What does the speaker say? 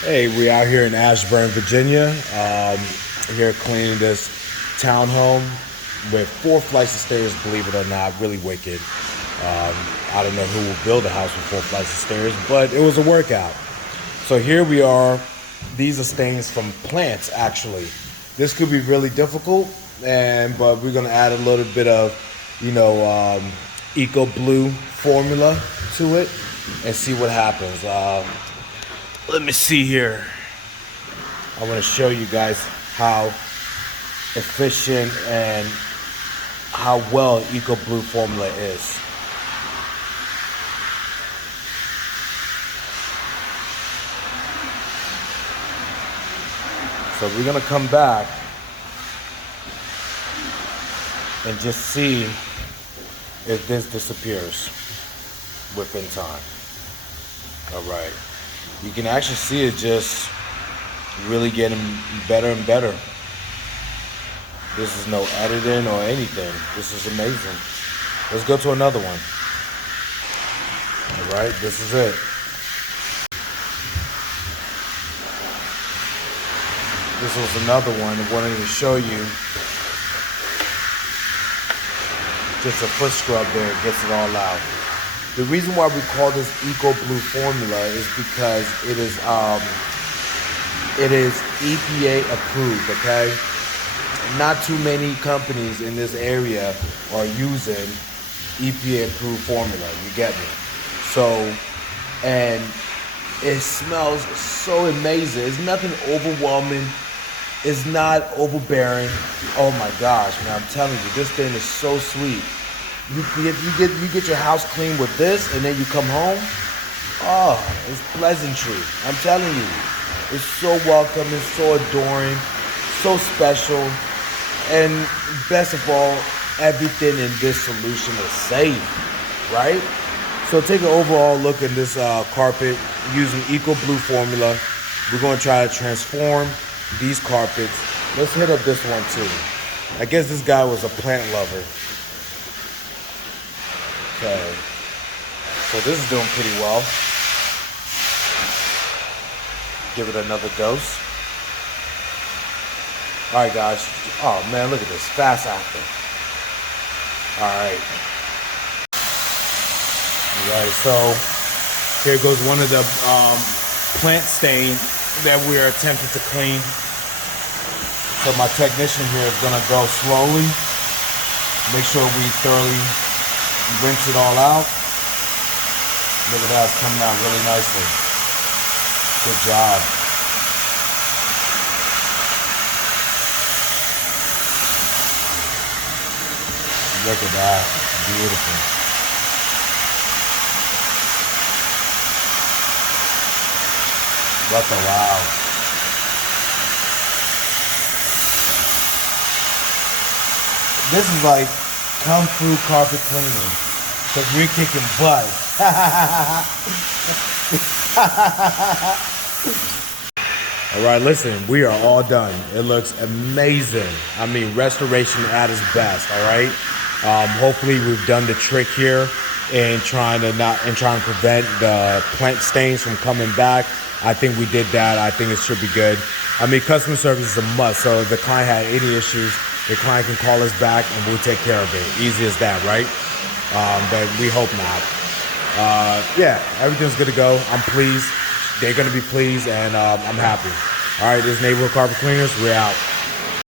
Hey, we out here in Ashburn, Virginia. Here cleaning this townhome with 4 flights of stairs. Believe it or not, really wicked. I don't know who will build a house with 4 flights of stairs, but it was a workout. So here we are. These are stains from plants, actually. This could be really difficult, but we're gonna add a little bit of, Eco Blue formula to it and see what happens. Let me see here. I want to show you guys how efficient and how well Eco Blue formula is. So we're gonna come back and just see if this disappears within time. All right. You can actually see it just really getting better and better. This is no editing or anything. This is amazing. Let's go to another one. All right, this is it. This was another one I wanted to show you. Just a foot scrub there, gets it all out. The reason why we call this Eco Blue formula is because it is EPA approved, okay? Not too many companies in this area are using EPA approved formula, you get me? So, and it smells so amazing. It's nothing overwhelming. It's not overbearing. Oh my gosh, man, I'm telling you, this thing is so sweet. You get your house clean with this, and then you come home. Oh, it's pleasantry. I'm telling you, it's so welcoming, so adoring, so special, and best of all, everything in this solution is safe, right? So take an overall look at this carpet using Eco Blue formula. We're going to try to transform these carpets. Let's hit up this one too. I guess this guy was a plant lover. Okay, so this is doing pretty well. Give it another dose. All right, guys. Oh man, look at this, fast acting. All right. All right, so here goes one of the plant stain that we're attempting to clean. So my technician here is gonna go slowly. Make sure we thoroughly rinse it all out. Look at that, it's coming out really nicely. Good job. Look at that, beautiful. What the wow. This is like Kung Fu carpet cleaning, because we're kicking butt. All right, listen, we are all done. It looks amazing. I mean, restoration at its best. All right. Hopefully, we've done the trick here in trying to prevent the plant stains from coming back. I think we did that. I think it should be good. I mean, customer service is a must. So if the client had any issues, the client can call us back and we'll take care of it. Easy as that, right? But we hope not. Yeah, everything's good to go. I'm pleased. They're going to be pleased, and I'm happy. All right, this is Neighborhood Carpet Cleaners. We're out.